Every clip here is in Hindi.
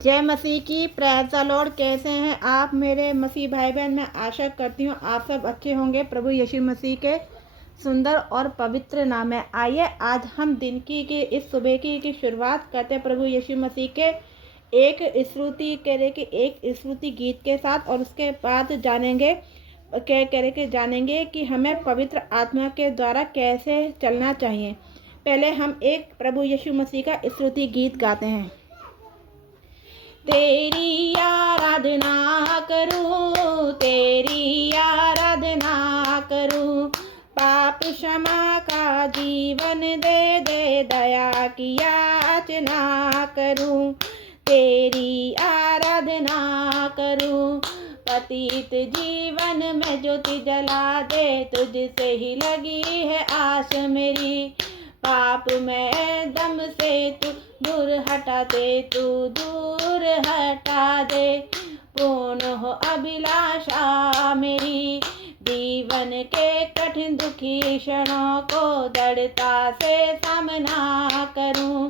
जय मसीह की। Praise the Lord. कैसे हैं आप मेरे मसीह भाई बहन? मैं आशा करती हूँ आप सब अच्छे होंगे। प्रभु यीशु मसीह के सुंदर और पवित्र नाम में आइए आज हम दिन की इस सुबह की शुरुआत करते हैं प्रभु यीशु मसीह के एक स्तुति गीत के साथ, और उसके बाद जानेंगे कि हमें पवित्र आत्मा के द्वारा कैसे चलना चाहिए। पहले हम एक प्रभु यीशु मसीह का स्तुति गीत गाते हैं। तेरी आराधना करूं, तेरी आराधना करूं, पाप क्षमा का जीवन दे दे, दया की याचना करूं। तेरी आराधना करूं, पतित जीवन में ज्योति जला दे, तुझसे ही लगी है आस मेरी। पाप में दम से तू दूर हटा दे, तू दूर हटा दे। पूर्ण हो अभिलाषा मेरी, जीवन के कठिन दुखी क्षणों को दृढ़ता से सामना करूं।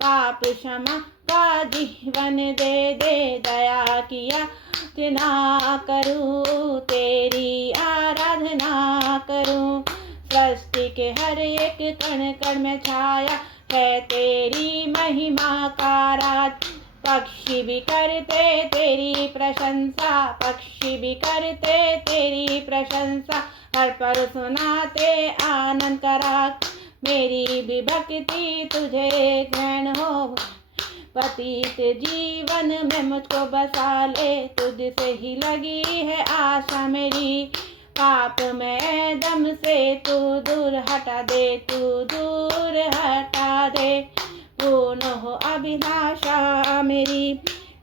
पाप क्षमा का जीवन दे दे, दया की याचना करूं। तेरी आराधना करूं, सृष्टि के हर एक कण कण में छाया है तेरी महिमा का राज। पक्षी भी करते तेरी प्रशंसा, पक्षी भी करते तेरी प्रशंसा, हर पर सुनाते आनंद का राग। मेरी भी भक्ति तुझे ग्रहण हो, पतित जीवन में मुझको बसा ले, तुझसे ही लगी है आशा मेरी। पाप में दम से तू दूर हटा दे, तू दूर हटा दे। पूर्ण हो अभिलाषा मेरी,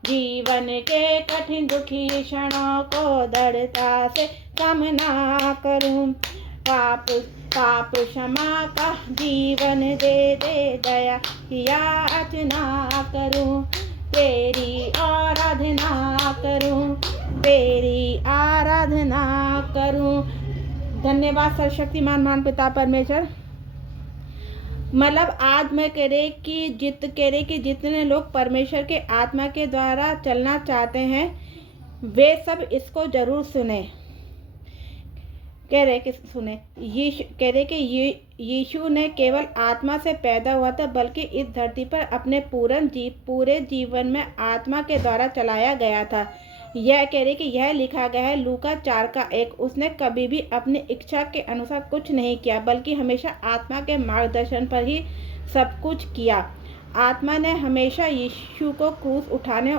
जीवन के कठिन दुखी क्षणों को दृढ़ता से सामना करूं। पाप क्षमा का जीवन दे दे, दया की याचना करूं। तेरी आराधना करूं, तेरी आराधना करूं। धन्यवाद सर्वशक्तिमान महान पिता परमेश्वर। मतलब आज मैं कह रही कि जितने लोग परमेश्वर के आत्मा के द्वारा चलना चाहते हैं वे सब इसको जरूर सुने। कह रहे कि यीशु ने केवल आत्मा से पैदा हुआ था, बल्कि इस धरती पर अपने पूरे जीवन में आत्मा के द्वारा चलाया गया था। यह कह रहे कि यह लिखा गया है लूका 4:1। उसने कभी भी अपनी इच्छा के अनुसार कुछ नहीं किया, बल्कि हमेशा आत्मा के मार्गदर्शन पर ही सब कुछ किया। आत्मा ने हमेशा यीशु को क्रूस उठाने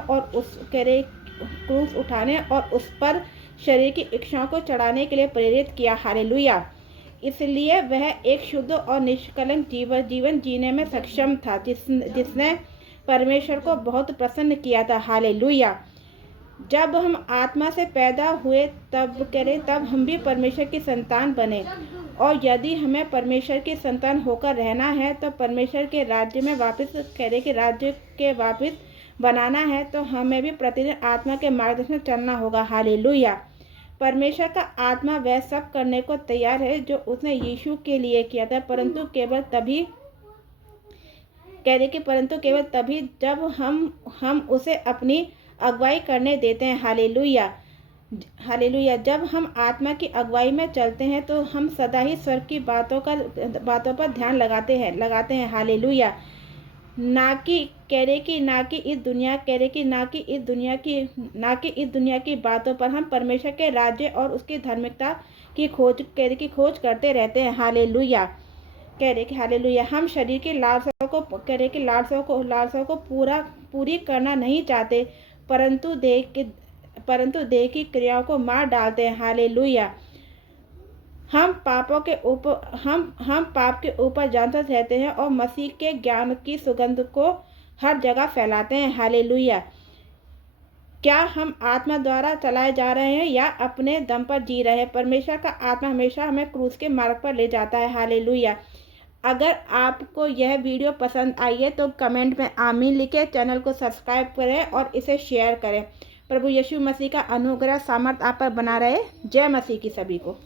और उस पर शरीर की इच्छाओं को चढ़ाने के लिए प्रेरित किया। हालेलुया। इसलिए वह एक शुद्ध और निष्कलंक जीवन जीने में सक्षम था, जिसने परमेश्वर को बहुत प्रसन्न किया था। हालेलुया। जब हम आत्मा से पैदा हुए तब हम भी परमेश्वर की संतान बने, और यदि हमें परमेश्वर की संतान होकर रहना है तो परमेश्वर के राज्य में वापस बनाना है, तो हमें भी प्रतिदिन आत्मा के मार्गदर्शन चलना होगा। हालेलुया। परमेश्वर का आत्मा वह सब करने को तैयार है जो उसने यीशु के लिए किया था, परंतु केवल तभी जब हम उसे अपनी अगुवाई करने देते हैं। हालेलुया। हालेलुया। जब हम आत्मा की अगुवाई में चलते हैं तो हम सदा ही स्वर्ग की बातों पर ध्यान लगाते हैं। हालेलुया। ना कि इस दुनिया की बातों पर। हम परमेश्वर के राज्य और उसकी धार्मिकता की खोज करते रहते हैं। हालेलुया। हालेलुया। हम शरीर की लालसाओं को पूरी करना नहीं चाहते, परंतु देह की क्रियाओं को मार डालते हैं। हालेलुया। हम पाप के ऊपर जानते रहते हैं और मसीह के ज्ञान की सुगंध को हर जगह फैलाते हैं। हालेलुया। क्या हम आत्मा द्वारा चलाए जा रहे हैं या अपने दम पर जी रहे हैं? परमेश्वर का आत्मा हमेशा हमें क्रूस के मार्ग पर ले जाता है। हालेलुया। अगर आपको यह वीडियो पसंद आई है तो कमेंट में आमीन लिखें, चैनल को सब्सक्राइब करें और इसे शेयर करें। प्रभु यीशु मसीह का अनुग्रह सामर्थ आप पर बना रहे। जय मसीह की सभी को।